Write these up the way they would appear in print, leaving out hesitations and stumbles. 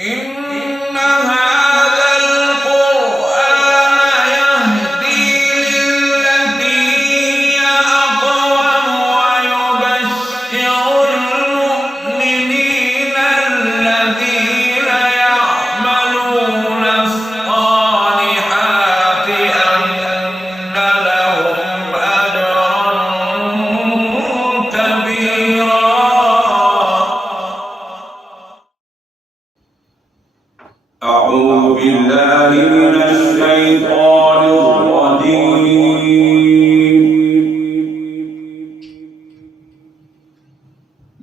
إن هذا القرآن يهدي للتي هي أقوم ويبشر المؤمنين الذين يعملون الصالحات أن لهم أجرا كبيرا. أعوذ بالله من الشيطان الرجيم.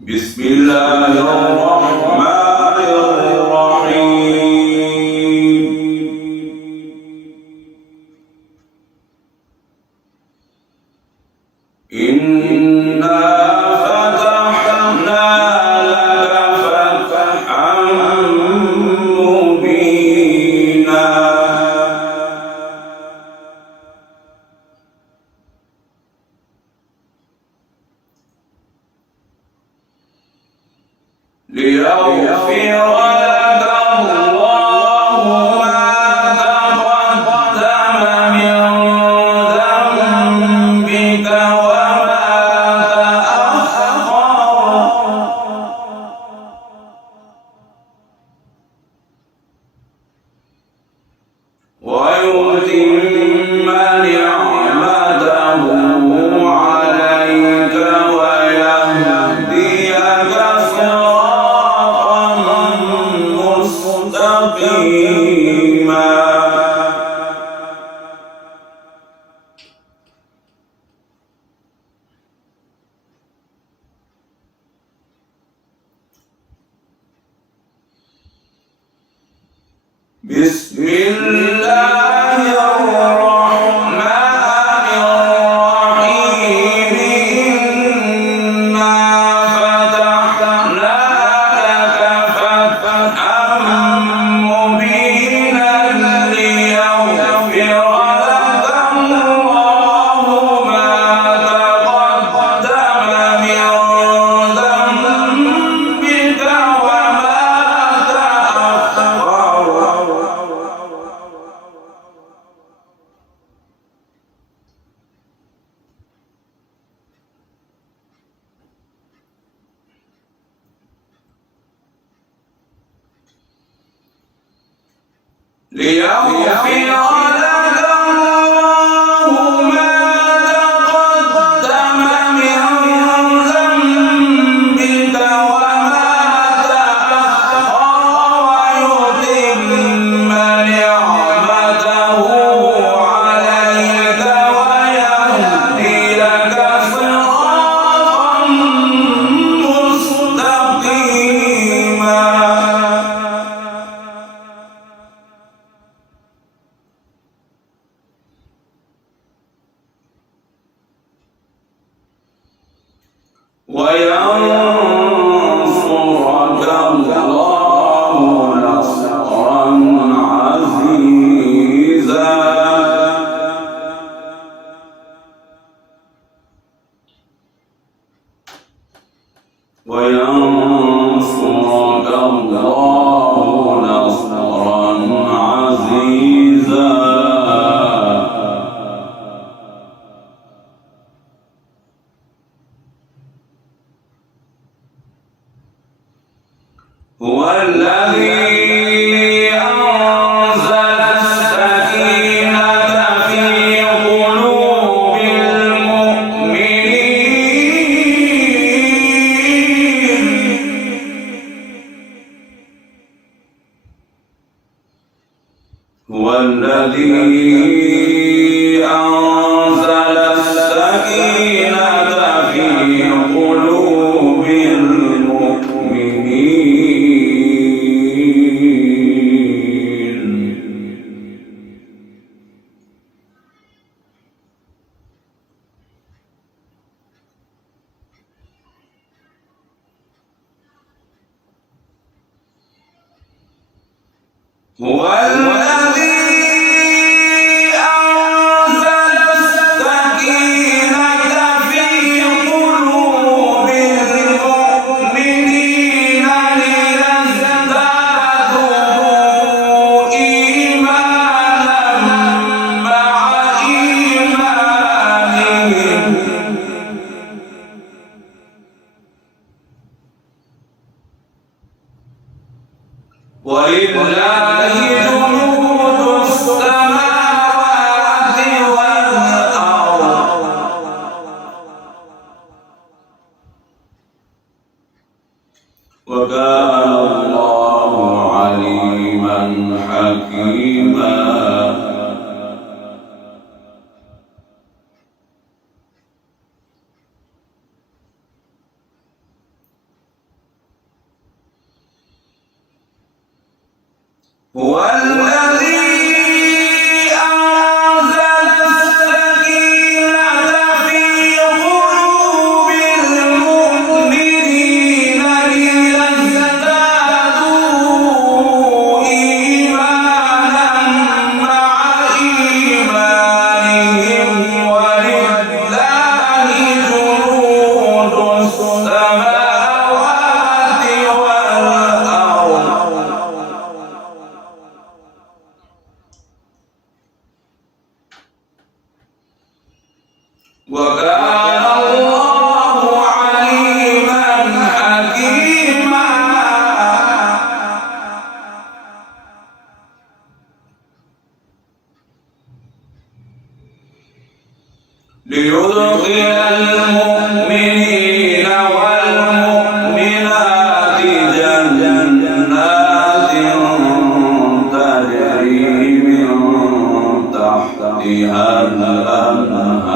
بسم الله الرحمن الرحيم. إنا فتحنا لك فتحا مبينا ليغفر لك الله ما تقدم من ذنبك وما تأخر ويتم نعمته عليك ويهديك صراطا مستقيما. بسم الله الرحمن الرحيم. إنا فتحنا لك فتحا مبينا ليغفر لك الله ما تقدم من ذنبك وما تأخر ليغفر لك الله ما تقدم من ذنبك وما تأخر ويتم نعمته عليك ويهديك صراطا مستقيما. وينصرك الله نصرا عزيزا. وينصرك الله نصرا عزيزا. هو الذي أنزل السكينة في قلوب المؤمنين. هو الذي أنزل السكينة في قلوب المؤمنين. هو الذي أنزل السكينة في قلوب المؤمنين ليزدادوا ولله جنود السماوات والأرض وكان الله عليما حكيما هو الذي أنزل السكينة في قلوب المؤمنين ليزدادوا إيمانا مع إيمانهم ولله جنود السماوات والأرض وكان الله عليما حكيما ليدخل المؤمنين والمؤمنات جنات تجري من تحتها الأنهار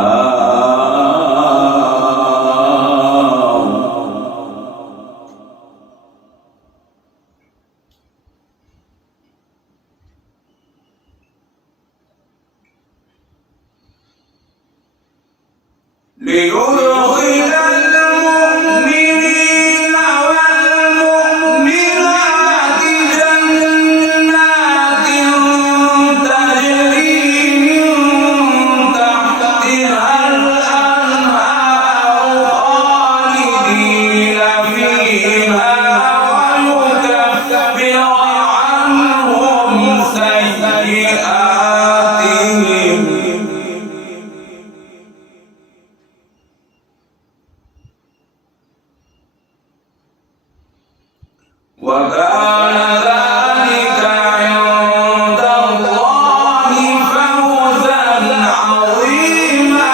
ليدخل المؤمنين والمؤمنات جنات تجري من تحتها الأنهار خالدين فيها ويكفر عنهم سيئاتهم وكان ذلك عند الله فوزا عظيما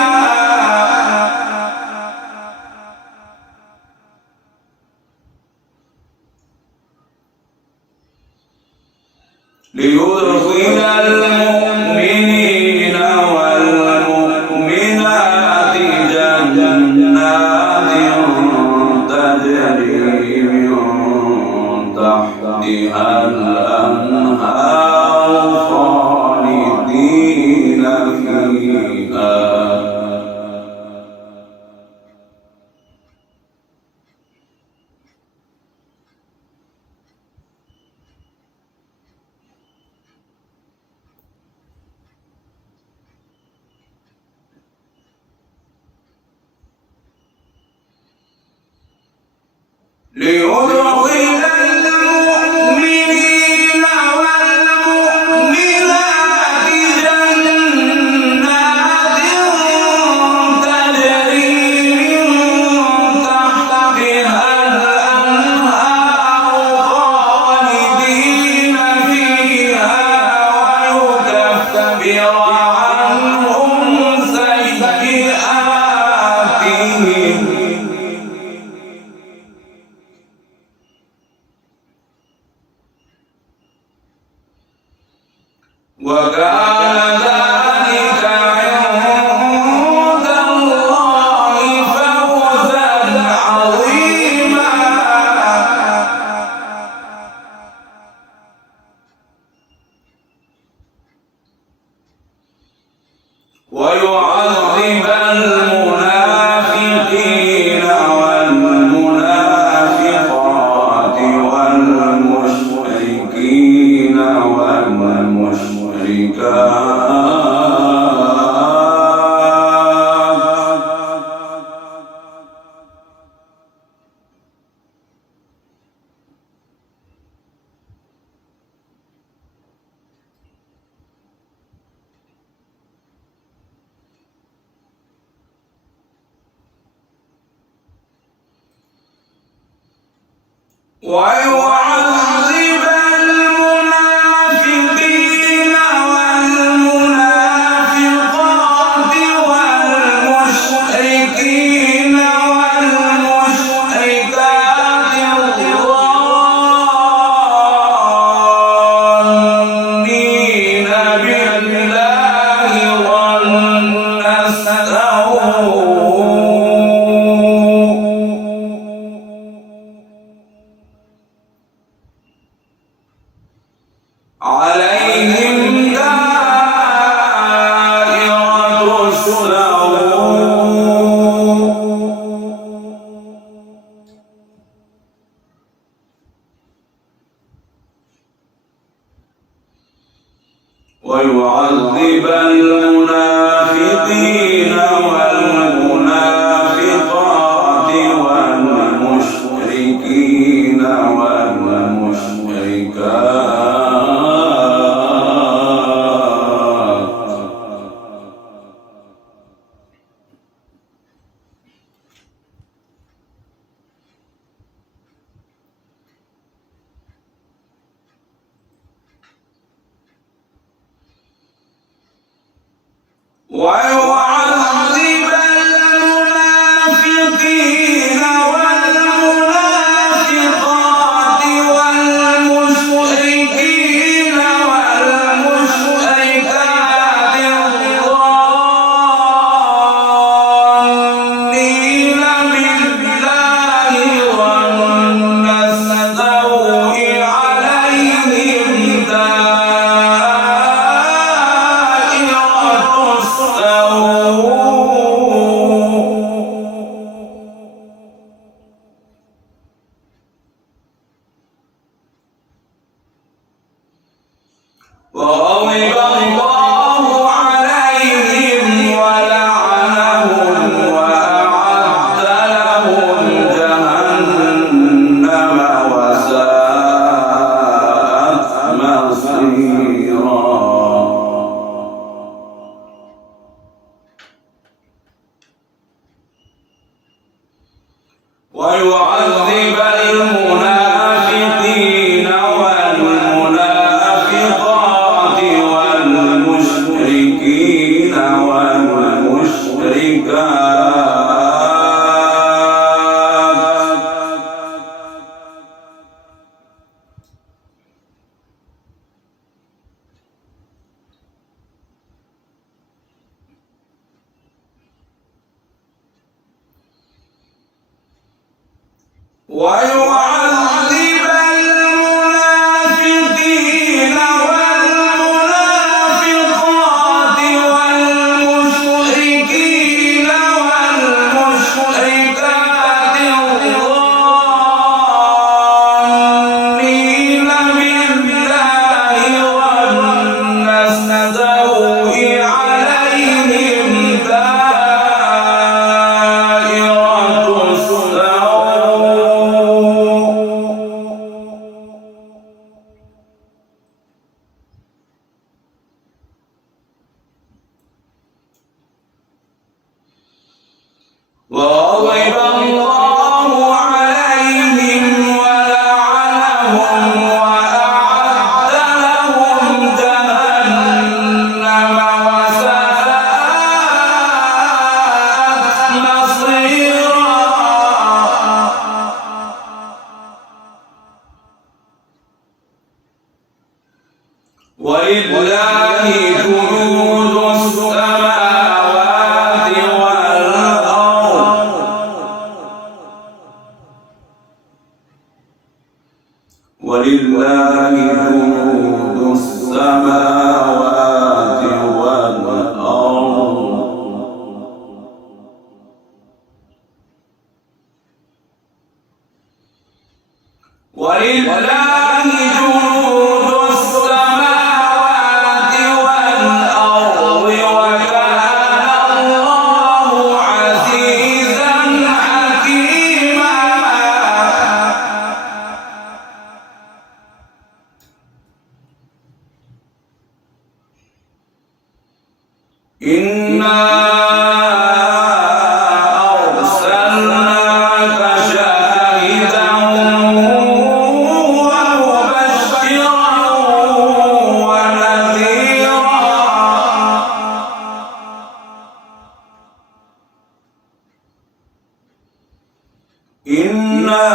ليدخل المؤمنين والمؤمنات جنات تجري من تحتها الأنهار خالدين فيها ليدخل المؤمنين والمؤمنات جنات تجري من تحتها الأنهار خالدين فيها ويكفر عنهم سيئاتهم وكان ذلك عند الله فوزا عظيما ويعذب المنافقين والمنافقات والمشركين ويعذب ويعذب المنافقين والمنافقات والمشركين ويعذب المنافقين والمنافقات والمشركين والمشركات الظانين بالله ظن السوء عليهم وغضب الله عليهم ولعنهم وأعد لهم جهنم وساءت مصيرا ويعذب المنافقين والمنافقات والمشركين والمشركات ويعذب المنافقين والمنافقات والمشركين والمشركات الظانين بالله ظن السوء عليهم دائرة السوء وغضب الله عليهم ولعنهم وأعد لهم جهنم وساءت مصيرا ولله جنود السماوات والأرض ولله جنود السماوات والأرض ولله جنود السماوات والأرض وكان الله عزيزا حكيما إنا أرسلناك شاهدا ومبشرا ونذيرا إنا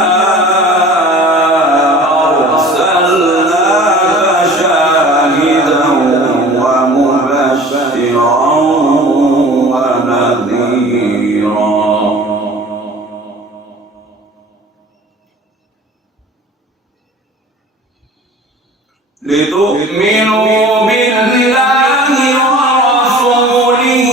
أرسلناك شاهدا ومبشرا ونذيرا لتؤمنوا بالله ورسوله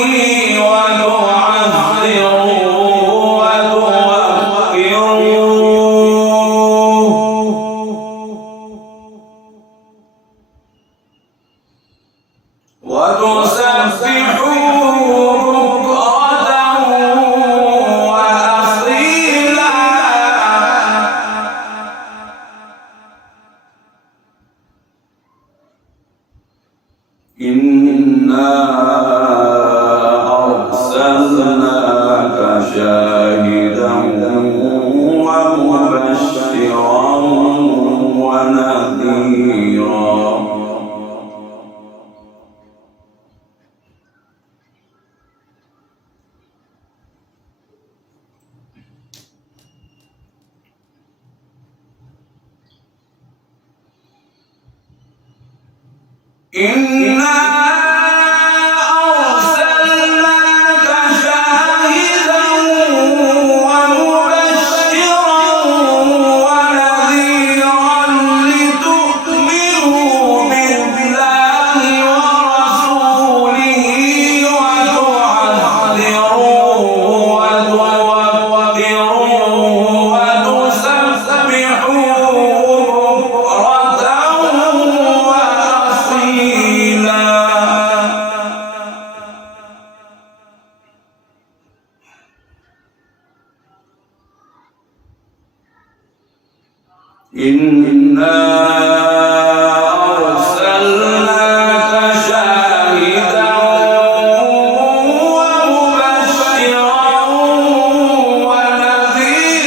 إنا أرسلناك شاهدا ومبشرا ونذيرا لتؤمنوا بالله ورسوله وتعزروه وتوقروه وتسبحوه بكرة وأصيلا. إنا أرسلناك شاهدا ومبشرا ونذيرا.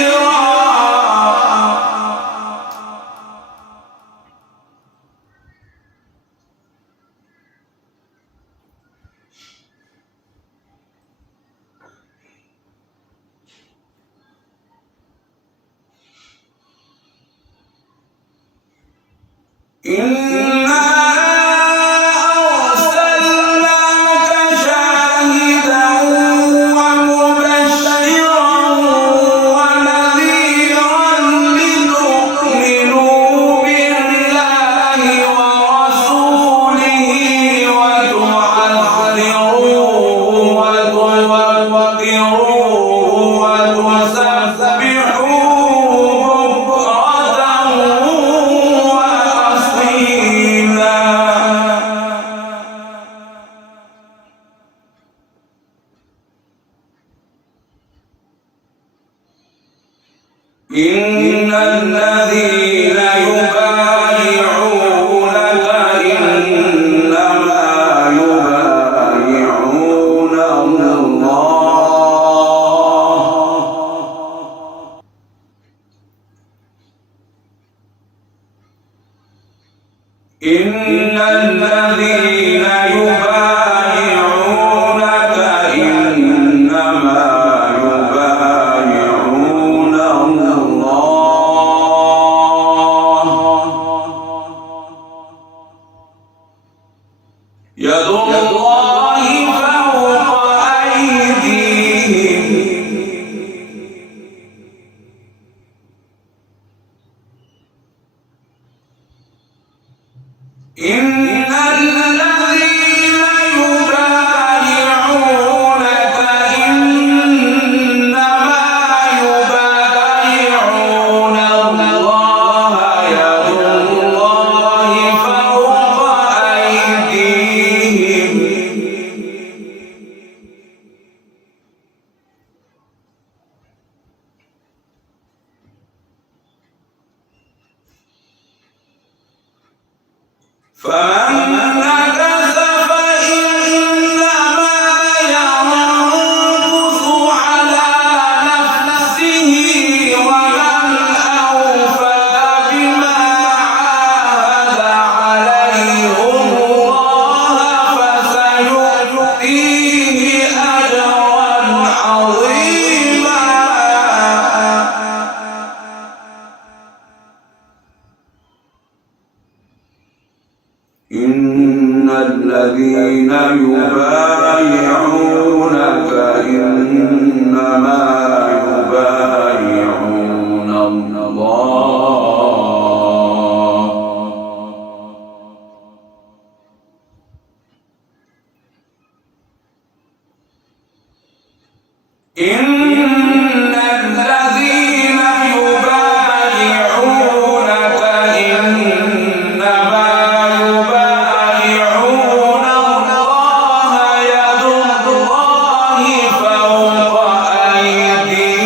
إنا أرسلناك شاهدا ومبشرا ونذيرا لتؤمنوا بالله ورسوله وتعزروه وتوقروه وتسبحوه بكرة وأصيلا. إن الذين يبايعونك إنما يبايعون الله. إن الذين يبايعونك إنما يبايعون الله يد الله فوق أيديهم. إن الذين يبايعونك إنما يبايعون الله يد الله فوق أيديهم. فمن نكث فإنما ينكث على نفسه ومن أوفى بما عاهد عليه الله فسيؤتيه أجرا عظيما. إن الذين يبايعونك إنما يبايعون الله إن الذين يبايعونك إنما يبايعون الله يد الله فوق أيديهم.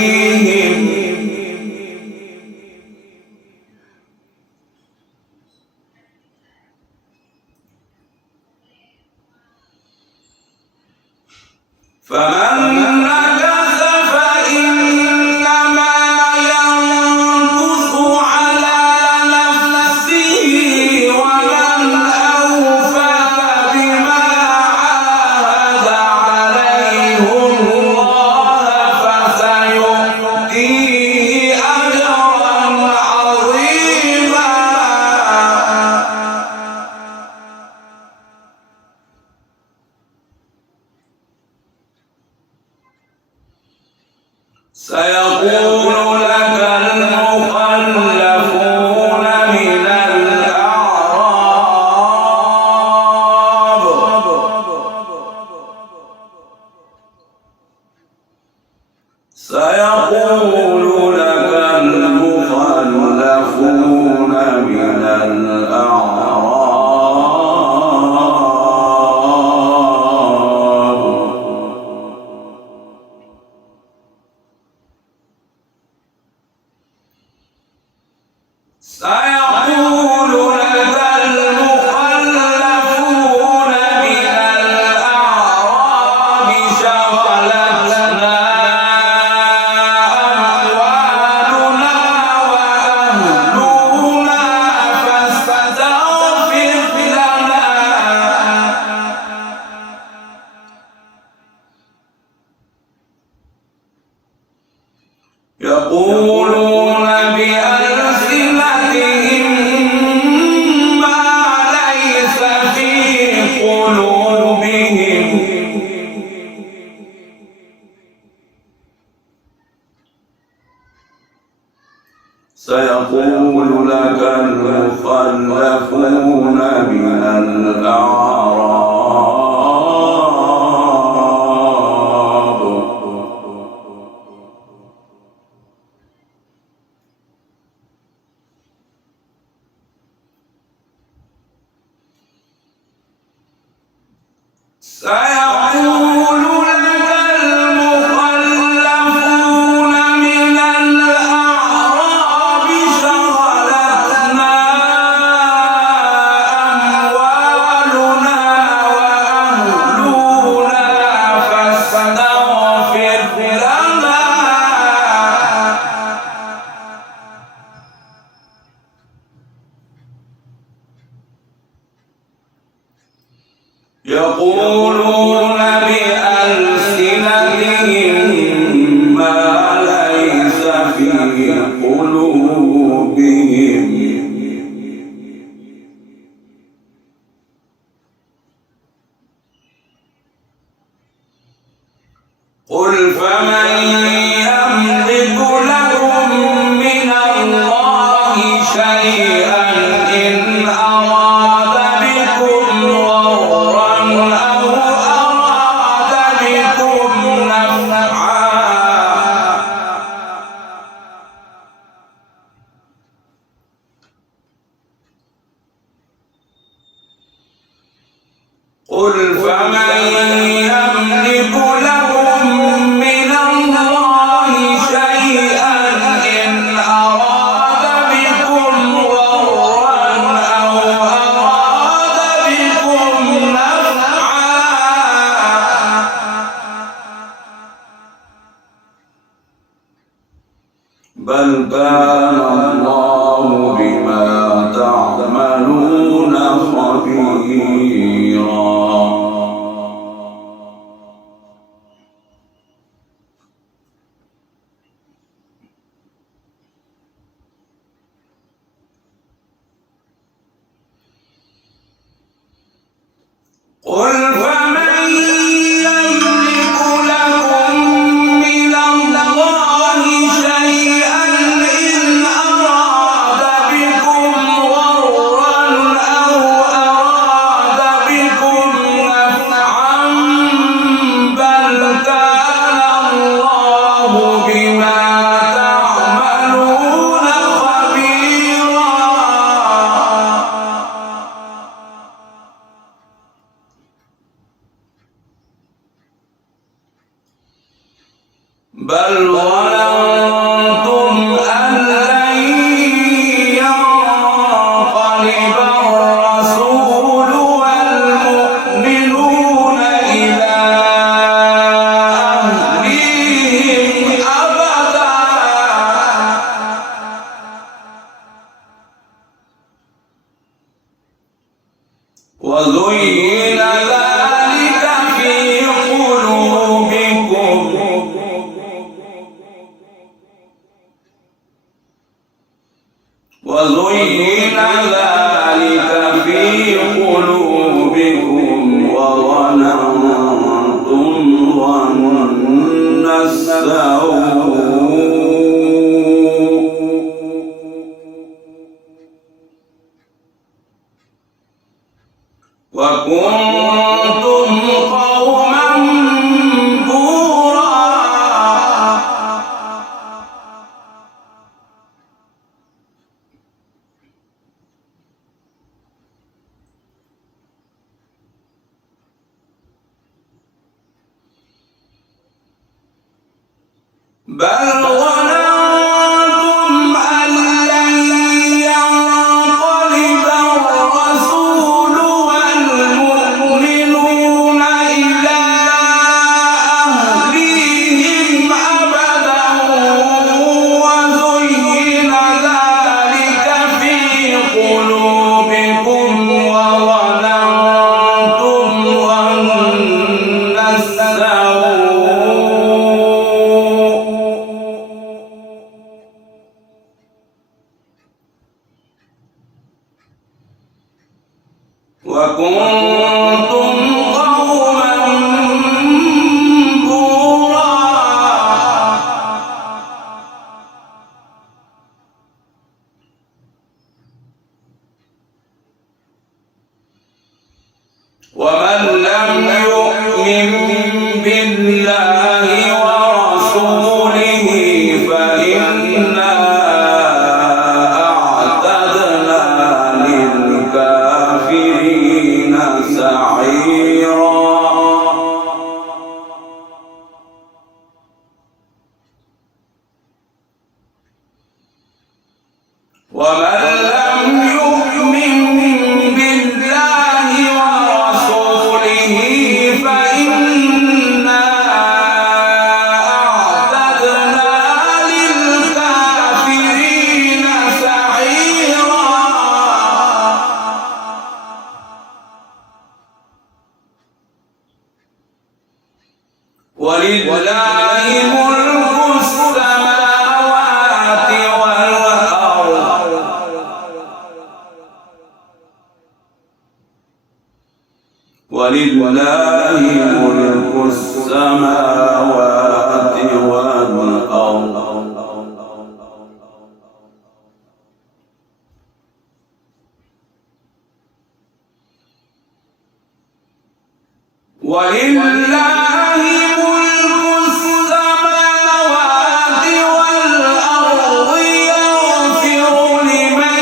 فمن نكث فإنما ينكث على نفسه ومن أوفى بما عاهد عليه الله فسيؤتيه أجرا عظيما. سيقول لك المخلفون من الأعراب سيقول لك المخلفون من شغلتنا أموالنا وأهلنا فاستغفر لنا يقولون بألسنتهم ما ليس في قلوبهم سيقول لك المخلفون من الأعراب سيقول لك المخلفون من الأعراب شغلتنا أموالنا وأهلنا فاستغفر لنا يقولون بألسنتهم ما ليس في قلوبهم قل فمن يملك لكم من الله شيئا إن أراد بكم ضرا أو أراد بكم نفعا قل فمن يملك لكم من الله شيئا إن أراد بكم ضرا أو أراد بكم نفعا بل كان الله بما تعملون خبيرا قل فمن يملك لكم من الله شيئا إن أراد بكم ضرا أو أراد بكم نفعا بل كان الله بما تعملون خبيرا بل ظننتم أن لن ينقلب الرسول والمؤمنون إلى أهليهم أبدا وزين ذلك في قلوبكم وزين ذلك في قلوبكم وظننتم ظن السوء بل ظننتم أن لن ينقلب الرسول والمؤمنون إلى أهليهم أبدا وزين ذلك في قلوبكم وظننتم ظن وكنتم قوما بورا ومن لم يؤمن بالله ورسوله فإنا أعتدنا للكافرين سعيرا ومن لم يؤمن بالله ورسوله فإنا أعتدنا للكافرين سعيرا ولله ملك السماوات والأرض ولله ملك السماوات والأرض ولله ملك السماوات والأرض يغفر لمن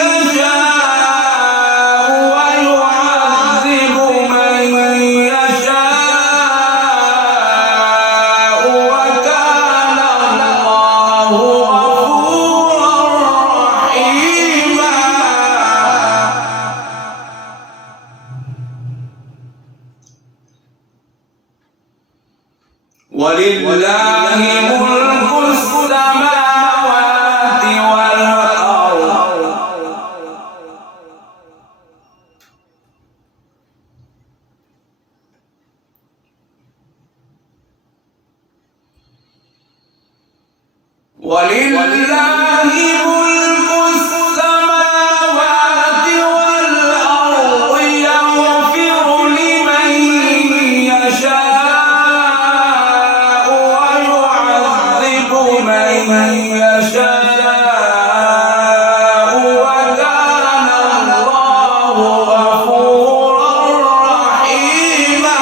يشاء ويعذب من يشاء وكان الله غفورا رحيما ولله ملك السماوات والأرض ولله ملك السماوات والأرض يغفر لمن يشاء ويعذب من يشاء وكان الله غفورا رحيما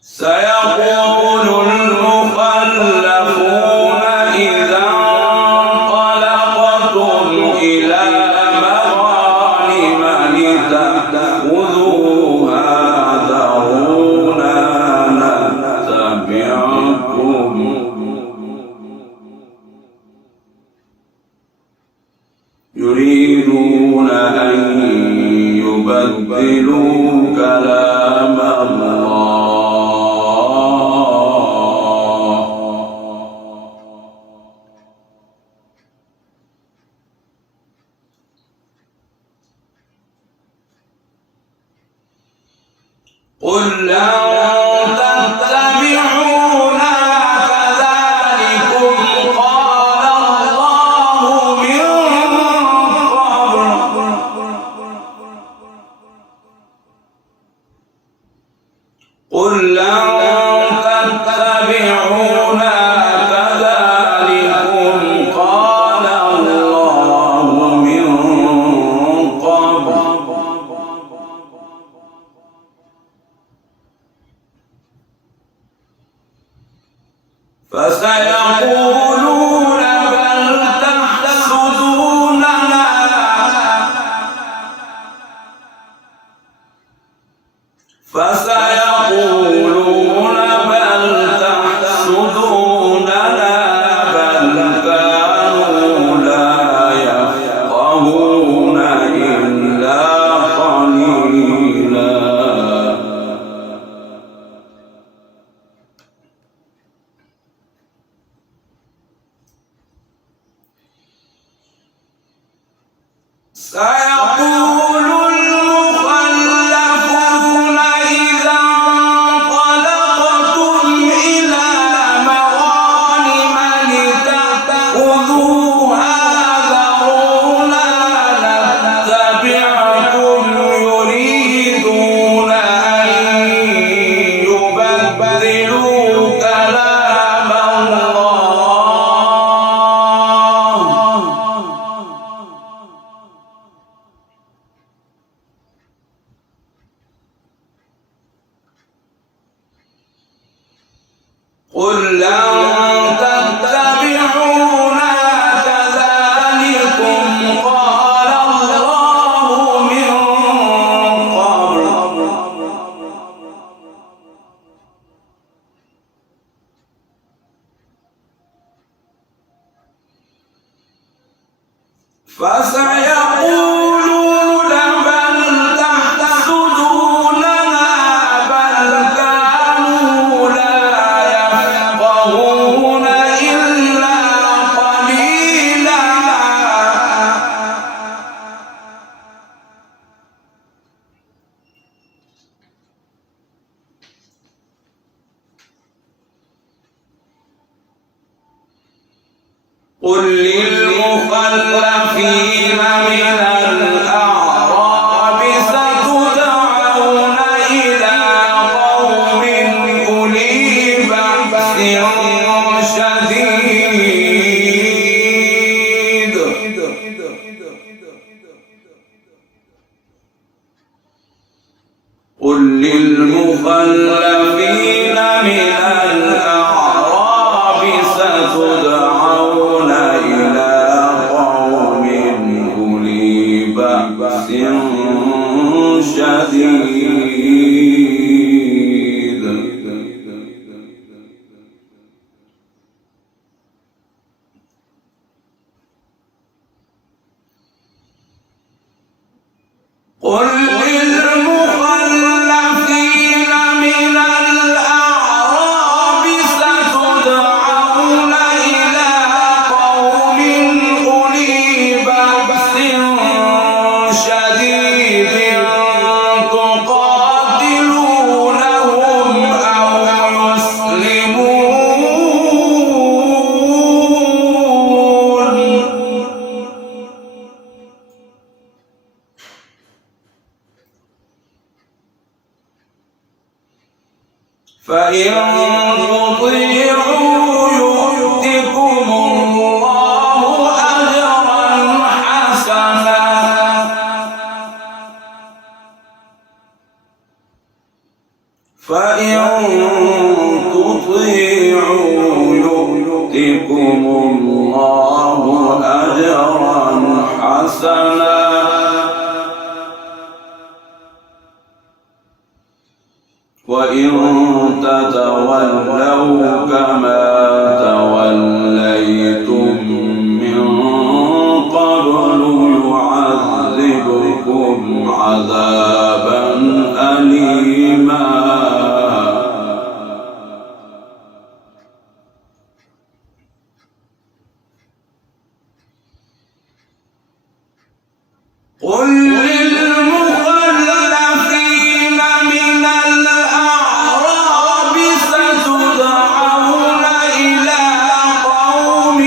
سيقول المخلفون إذا انطلقتم إلى مغانم لتأخذوها ذرونا نتبعكم يريدون أن يبدلوا كلام الله قل لن تتبعونا كذلكم قال الله من قبل قل لن تتبعونا كذلكم قال الله من قبل سيقول المخلفون إذا انطلقتم إلى مغانم لتأخذوها ذرونا نتبعكم يريدون أن يبدلوا كلام الله. قل لن تتبعونا كذلكم قال الله من قبل فسيقولون بل تحسدوننا بل كانوا لا يفقهون إلا قليلا. قل للمخلفين من الأعراب ستدعون إلى قوم أولي بأس شديد قل للمخلفين من الأعراب ستدعون إلى قوم أولي بأس شديد قل للمخلفين من الأعراب ستدعون إلى قوم أولي بأس شديد تقاتلونهم أو يسلمون فإن تطيعوا يؤتكم الله أجرا حسنا فإن تطيعوا يؤتكم الله أجرا حسنا وإن تتولوا كما توليتم من قبل يعذبكم عذابا أليما. قل للمخلفين من الأعراب ستدعون إلى قوم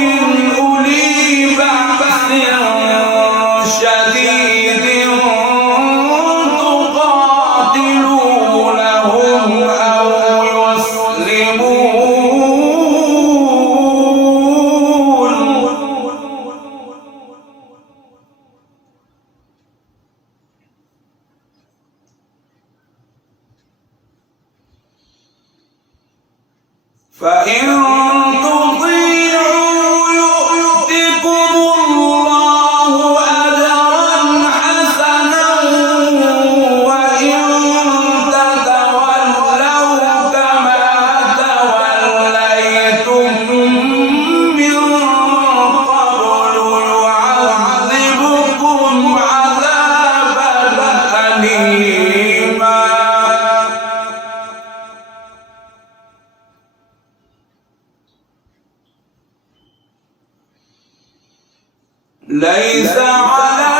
أولي بأس شديد تقاتلونهم أو يسلمون فإن تطيعوا يؤتكم الله أجرا حسنا وإن تتولوا كما توليتم من قبل يعذبكم عذابا أليما. ليس على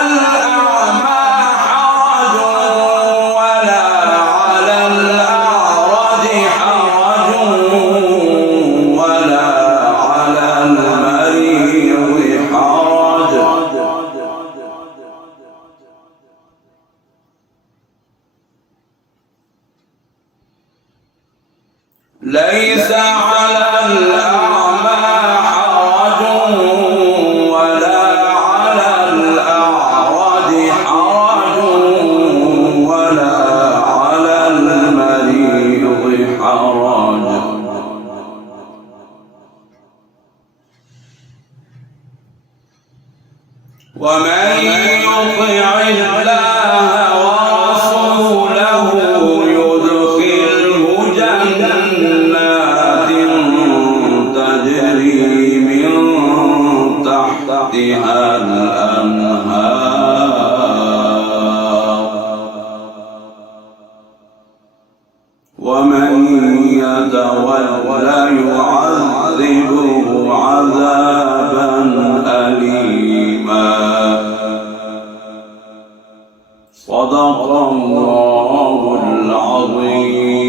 ومن يطع الله ورسوله يدخله جنات تجري من تحتها الأنهار ومن يتولى يعذبه عذابا أليما. صدق الله العظيم.